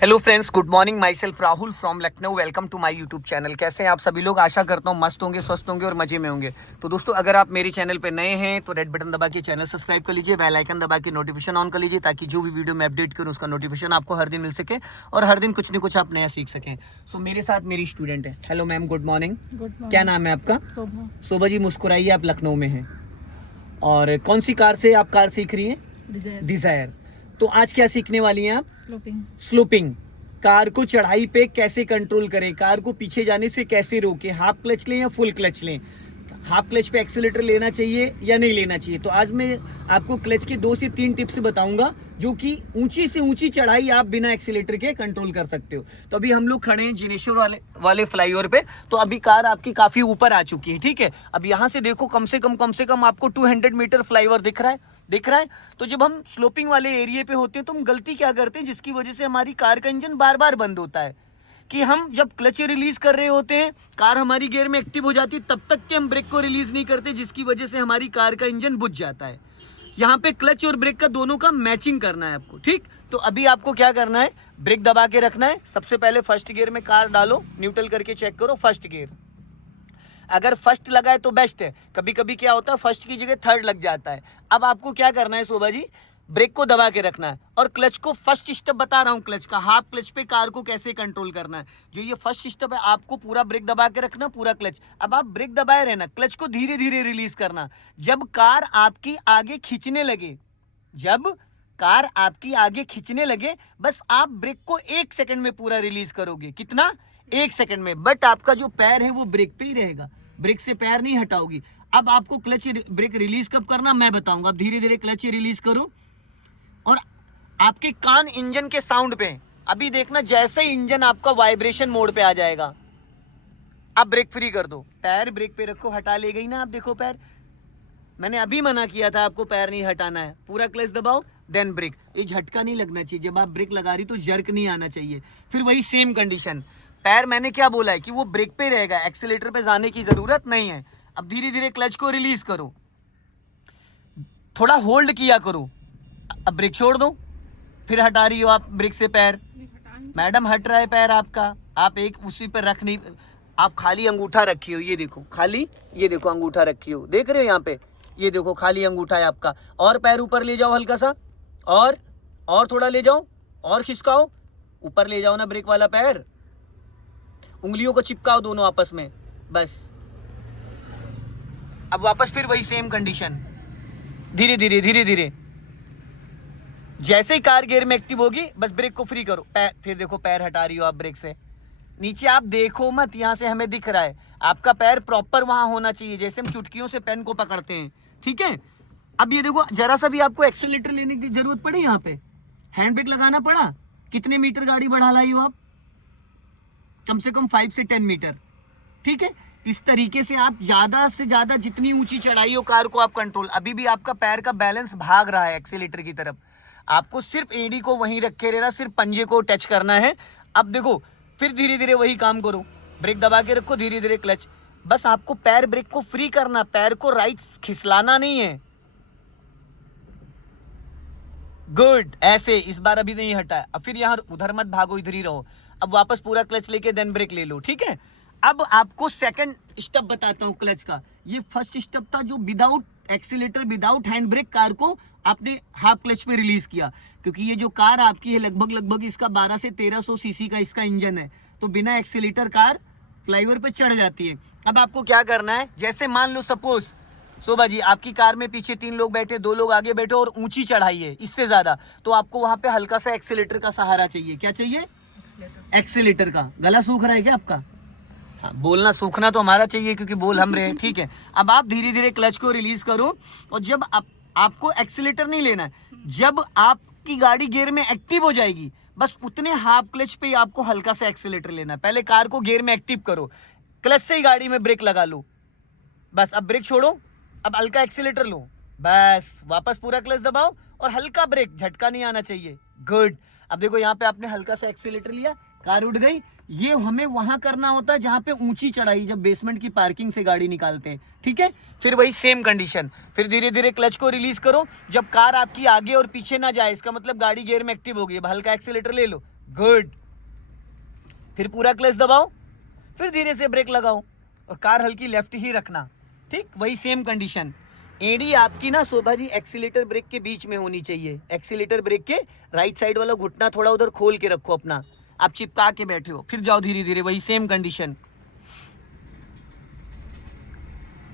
Hello friends, good morning. Myself Rahul from Lucknow. Welcome to my YouTube channel. कैसे हैं आप सभी लोग? आशा करता हूँ मस्त होंगे, स्वस्थ होंगे और मजे में होंगे। तो दोस्तों, अगर आप मेरे चैनल पे नए हैं तो रेड बटन दबा के चैनल सब्सक्राइब कर लीजिए, बेल आइकन दबा के नोटिफिकेशन ऑन कर लीजिए, ताकि जो भी वीडियो मैं अपडेट करूँ उसका नोटिफिकेशन आपको हर दिन मिल सके और हर दिन कुछ न कुछ आप नया सीख सकें। सो मेरे साथ मेरी स्टूडेंट है। Hello ma'am, good morning. क्या नाम है आपका? शोभा। शोभा जी, मुस्कुराइए, आप लखनऊ में हैं। और कौन सी कार से आप कार सीख रही हैं? डिजायर। तो आज क्या सीखने वाली हैं आप? स्लोपिंग। कार को चढ़ाई पे कैसे कंट्रोल करें, कार को पीछे जाने से कैसे रोकें, हाफ क्लच लें या फुल क्लच लें, हाफ क्लच पे एक्सीलेटर लेना चाहिए या नहीं लेना चाहिए। तो आज मैं आपको क्लच के 2 से 3 टिप्स बताऊंगा, जो कि ऊंची से ऊंची चढ़ाई आप बिना एक्सीलेटर के कंट्रोल कर सकते हो। तो अभी हम लोग खड़े हैं जिनेश्वर वाले फ्लाईओवर पे। तो अभी कार आपकी काफी ऊपर आ चुकी है, ठीक है। अब यहाँ से देखो, कम से कम आपको 200 मीटर फ्लाईओवर दिख रहा है। तो जब हम स्लोपिंग वाले एरिया पे होते हैं तो हम गलती क्या करते हैं, जिसकी वजह से हमारी कार का इंजन बार बार बंद होता है, कि हम जब क्लच रिलीज कर रहे होते हैं, कार हमारी गियर में एक्टिव हो जाती है, तब तक के हम ब्रेक को रिलीज नहीं करते, जिसकी वजह से हमारी कार का इंजन बुझ जाता है। यहाँ पे क्लच और ब्रेक का दोनों का मैचिंग करना है आपको, ठीक। तो अभी आपको क्या करना है, ब्रेक दबा के रखना है। सबसे पहले फर्स्ट गियर में कार डालो, न्यूट्रल करके चेक करो फर्स्ट गियर। अगर फर्स्ट लगा है तो बेस्ट है। कभी कभी क्या होता है, फर्स्ट की जगह थर्ड लग जाता है। अब आपको क्या करना है शोभा जी, ब्रेक को दबा के रखना है और क्लच को, फर्स्ट स्टेप बता रहा हूं क्लच का, हाफ क्लच पे कार को कैसे कंट्रोल करना है। जो ये फर्स्ट स्टेप है, आपको पूरा ब्रेक दबा के रखना, पूरा क्लच। अब आप ब्रेक दबाए रहना, क्लच को धीरे धीरे रिलीज करना। जब कार आपकी आगे खींचने लगे, बस आप ब्रेक को 1 सेकंड में पूरा रिलीज करोगे। कितना? 1 सेकंड में। बट आपका जो पैर है वो ब्रेक पे ही रहेगा, ब्रेक से पैर नहीं हटाओगी। अब आपको क्लच ब्रेक रिलीज कब करना मैं बताऊंगा। अब धीरे धीरे क्लच रिलीज करो और आपके कान इंजन के साउंड पे। अभी देखना, जैसे ही इंजन आपका वाइब्रेशन मोड पे आ जाएगा, अब ब्रेक फ्री कर दो, पैर ब्रेक पे रखो। हटा ले गई ना आप, देखो पैर। मैंने अभी मना किया था आपको पैर नहीं हटाना है। पूरा क्लच दबाओ, देन ब्रेक। ये झटका नहीं लगना चाहिए, जब आप ब्रेक लगा रही तो जर्क नहीं आना चाहिए। फिर वही सेम कंडीशन, पैर मैंने क्या बोला है कि वो ब्रेक पे रहेगा, एक्सीलेटर पे जाने की जरूरत नहीं है। अब धीरे धीरे क्लच को रिलीज करो, थोड़ा होल्ड किया करो। अब ब्रेक छोड़ दो, फिर हटा रही हो आप ब्रेक से पैर। मैडम, हट रहा है पैर आपका, आप एक उसी पर रख नहीं, आप खाली अंगूठा रखी हो। ये देखो खाली, ये देखो अंगूठा रखी हो, देख रहे हो यहाँ पे, ये देखो खाली अंगूठा है आपका। और पैर ऊपर ले जाओ हल्का सा, और थोड़ा ले जाओ, और खिसकाओ, ऊपर ले जाओ ना ब्रेक वाला पैर। उंगलियों को चिपकाओ दोनों आपस में, बस। अब वापस फिर वही सेम कंडीशन, धीरे धीरे। जैसे ही कार गियर में एक्टिव होगी, बस ब्रेक को फ्री करो। पैर, फिर देखो पैर हटा रही हो आप ब्रेक से। नीचे आप देखो मत, यहाँ से हमें दिख रहा है, आपका पैर प्रॉपर वहां होना चाहिए, जैसे हम चुटकियों से पेन को पकड़ते हैं, ठीक है। अब ये देखो, जरा सा भी आपको एक्सीलेटर लेने की जरूरत पड़ी, यहाँ पे हैंड ब्रेक लगाना पड़ा, कितने मीटर गाड़ी बढ़ा लाई हो आप? कम से कम 5 से 10 मीटर, ठीक है। इस तरीके से आप ज्यादा से ज्यादा जितनी ऊंची चढ़ाई हो, कार को आप कंट्रोल। अभी भी आपका पैर का बैलेंस भाग रहा है एक्सीलेटर की तरफ, आपको सिर्फ एड़ी को वहीं रखे रहना, सिर्फ पंजे को टच करना है। अब देखो, फिर धीरे धीरे वही काम करो, ब्रेक दबा के रखो, धीरे धीरे क्लच। बस आपको पैर ब्रेक को फ्री करना, पैर को राइट खिसलाना नहीं है। गुड, ऐसे। इस बार अभी नहीं हटा। अब फिर यहाँ उधर मत भागो, इधर ही रहो। अब वापस पूरा क्लच लेके देन ब्रेक ले लो, ठीक है। अब आपको सेकंड स्टेप बताता हूँ क्लच का। ये फर्स्ट स्टेप था जो without accelerator, without hand brake car को आपने हाफ क्लच पे रिलीज किया, क्योंकि ये जो कार आपकी है लगभग इसका 1200 से 1300 सीसी का इसका इंजन है, तो बिना एक्सीलेटर कार फ्लाईओवर पे चढ़ जाती है। अब आपको क्या करना है, जैसे मान लो सपोज शोभा जी, आपकी कार में पीछे 3 लोग बैठे, 2 लोग आगे बैठे और ऊंची चढ़ाई है इससे ज्यादा, तो आपको वहां पे हल्का सा एक्सीलेटर का सहारा चाहिए। क्या चाहिए? एक्सीलेटर का। गला सूख रहा है क्या आपका? हाँ, बोलना सूखना तो हमारा चाहिए, क्योंकि बोल हम रहे हैं, ठीक है। अब आप धीरे धीरे क्लच को रिलीज करो, और जब आपको एक्सीलेटर नहीं लेना है, जब आपकी गाड़ी गियर में एक्टिव हो जाएगी, बस उतने हाफ क्लच पे आपको हल्का सा एक्सीलेटर लेना है। पहले कार को गियर में एक्टिव करो, क्लच से ही गाड़ी में ब्रेक लगा लो, बस। अब ब्रेक छोड़ो, अब हल्का एक्सीलेटर लो, बस। वापस पूरा क्लच दबाओ और हल्का ब्रेक, झटका नहीं आना चाहिए। गुड। अब देखो, यहाँ पे आपने हल्का सा एक्सीलेटर लिया, कार उड़ गई। ये हमें वहां करना होता है जहां पे ऊंची चढ़ाई, जब बेसमेंट की पार्किंग से गाड़ी निकालते हैं, ठीक है। फिर वही सेम कंडीशन, फिर धीरे धीरे क्लच को रिलीज करो। जब कार आपकी आगे और पीछे ना जाए, इसका मतलब गाड़ी गियर में एक्टिव होगी। अब हल्का एक्सीलेटर ले लो, गुड। फिर पूरा क्लच दबाओ, फिर धीरे से ब्रेक लगाओ और कार हल्की लेफ्ट ही रखना। ठीक, वही सेम कंडीशन। एड़ी आपकी ना शोभा जी एक्सीलेटर ब्रेक के बीच में होनी चाहिए। एक्सीलेटर ब्रेक के राइट साइड वाला घुटना थोड़ा उधर खोल के रखो अपना, आप चिपका के बैठे हो, फिर जाओ धीरे धीरे, वही सेम कंडीशन।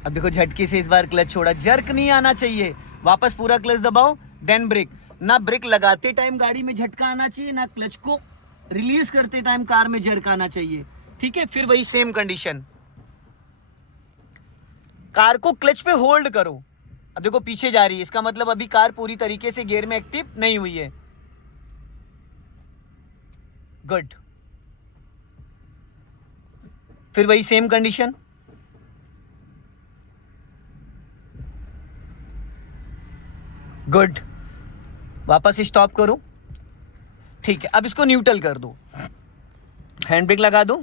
अब देखो झटके से इस बार क्लच छोड़ा, जर्क नहीं आना चाहिए। वापस पूरा क्लच दबाओ, देन ब्रेक। ना ब्रेक लगाते टाइम गाड़ी में झटका आना चाहिए, ना क्लच को रिलीज करते टाइम कार में जर्क आना चाहिए। ठीक है, फिर वही सेम कंडीशन। कार को क्लच पे होल्ड करो। अब देखो पीछे जा रही है, इसका मतलब अभी कार पूरी तरीके से गियर में एक्टिव नहीं हुई है। गुड। फिर वही सेम कंडीशन। गुड। वापस स्टॉप करो। ठीक है, अब इसको न्यूट्रल कर दो, हैंड ब्रेक लगा दो।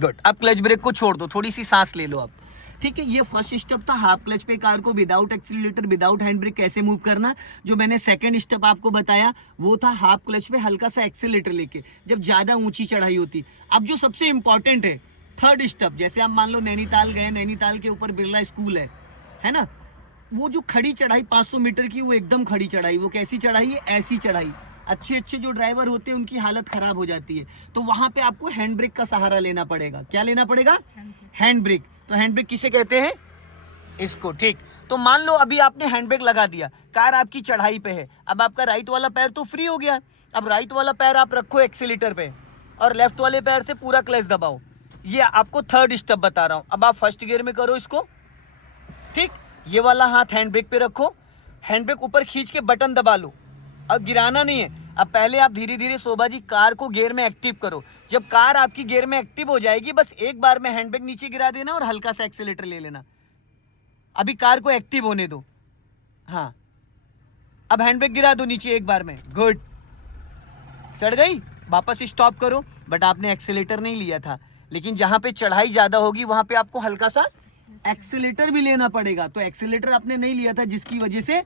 गुड। अब क्लच ब्रेक को छोड़ दो, थोड़ी सी सांस ले लो अब। ठीक है, ये फर्स्ट स्टेप था हाफ क्लच पे कार को without accelerator without hand brake कैसे मूव करना। जो मैंने सेकंड स्टेप आपको बताया वो था हाफ क्लच पे हल्का सा एक्सीलरेटर लेके जब ज्यादा ऊंची चढ़ाई होती। अब जो सबसे इंपॉर्टेंट है थर्ड स्टेप, जैसे आप मान लो नैनीताल गए, नैनीताल के ऊपर बिरला स्कूल है ना, वो जो खड़ी चढ़ाई 500 मीटर की, वो एकदम खड़ी चढ़ाई। वो कैसी चढ़ाई है? ऐसी चढ़ाई। अच्छे अच्छे जो ड्राइवर होते हैं उनकी हालत खराब हो जाती है, तो वहां पे आपको हैंड ब्रेक का सहारा लेना पड़ेगा। क्या लेना पड़ेगा? Hand brake. तो हैंड ब्रेक किसे कहते हैं? इसको। ठीक, तो मान लो अभी आपने हैंड ब्रेक लगा दिया, कार आपकी चढ़ाई पे है, अब आपका राइट वाला पैर तो फ्री हो गया। अब राइट वाला पैर आप रखो एक्सीलेटर पे और लेफ्ट वाले पैर से पूरा क्लच दबाओ। ये आपको थर्ड स्टेप बता रहा हूं। अब आप फर्स्ट गियर में करो इसको। ठीक, ये वाला हाथ हैंड ब्रेक पे रखो, हैंड ब्रेक ऊपर खींच के बटन दबा लो। अब गिराना नहीं है। अब पहले आप धीरे धीरे शोभा जी कार को गियर में एक्टिव करो। जब कार आपकी गियर में एक्टिव हो जाएगी, बस एक बार में हैंड ब्रेक नीचे गिरा देना और हल्का सा एक्सीलेटर ले लेना। अभी कार को एक्टिव होने दो। हाँ, अब हैंड ब्रेक गिरा दो नीचे एक बार में। गुड, चढ़ गई। वापस स्टॉप करो। बट आपने एक्सीलेटर नहीं लिया था, लेकिन जहां पे चढ़ाई ज्यादा होगी वहां पे आपको हल्का सा एक्सीलेटर भी लेना पड़ेगा। तो एक्सीलेटर आपने नहीं लिया था, जिसकी वजह से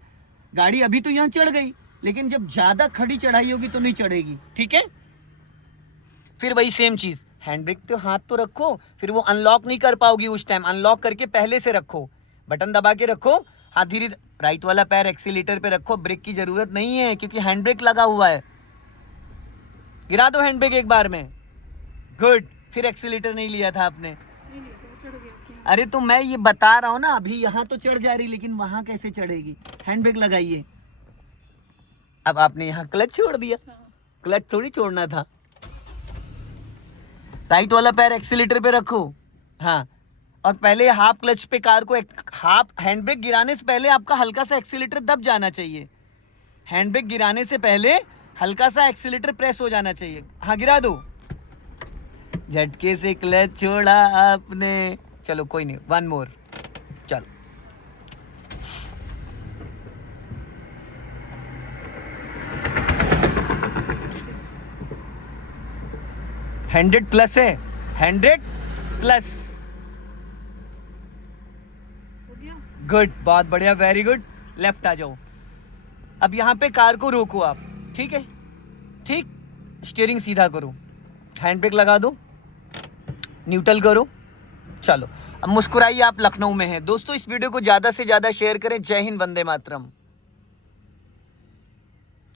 गाड़ी अभी तो यहां चढ़ गई, लेकिन जब ज्यादा खड़ी चढ़ाई होगी तो नहीं चढ़ेगी। ठीक है, फिर वही सेम चीज, हैंड ब्रेक तो हाथ तो रखो, फिर वो अनलॉक नहीं कर पाओगी उस टाइम। अनलॉक करके पहले से रखो, बटन दबा के रखो, हाथ धीरे, राइट वाला पैर एक्सीलेटर पे रखो। ब्रेक की जरूरत नहीं है क्योंकि हैंड ब्रेक लगा हुआ है। गिरा दो हैंड ब्रेक एक बार में। गुड। फिर एक्सीलेटर नहीं लिया था आपने? अरे तो मैं ये बता रहा हूं ना, अभी यहाँ तो चढ़ जा रही, लेकिन वहां कैसे चढ़ेगी? हैंड ब्रेक लगाइए। अब आपने यहाँ क्लच छोड़ दिया, क्लच थोड़ी छोड़ना था। राइट वाला पैर एक्सीलेटर पे रखो। हाँ, और पहले हाफ क्लच पे कार को, हाफ हैंड ब्रेक गिराने से पहले आपका हल्का सा एक्सीलेटर दब जाना चाहिए। हैंड ब्रेक गिराने से पहले हल्का सा एक्सीलेटर प्रेस हो जाना चाहिए। हाँ, गिरा दो। झटके से क्लच छोड़ा आपने। चलो कोई नहीं, वन मोर। चलो, हंड्रेड प्लस है, 100 प्लस। गुड, बहुत बढ़िया, वेरी गुड। लेफ्ट आ जाओ। अब यहाँ पे कार को रोको आप। ठीक है, ठीक, स्टीयरिंग सीधा करो, हैंड ब्रेक लगा दो, न्यूट्रल करो। चलो, अब मुस्कुराइए, आप लखनऊ में हैं। दोस्तों, इस वीडियो को ज़्यादा से ज़्यादा शेयर करें। जय हिंद, वंदे मातरम।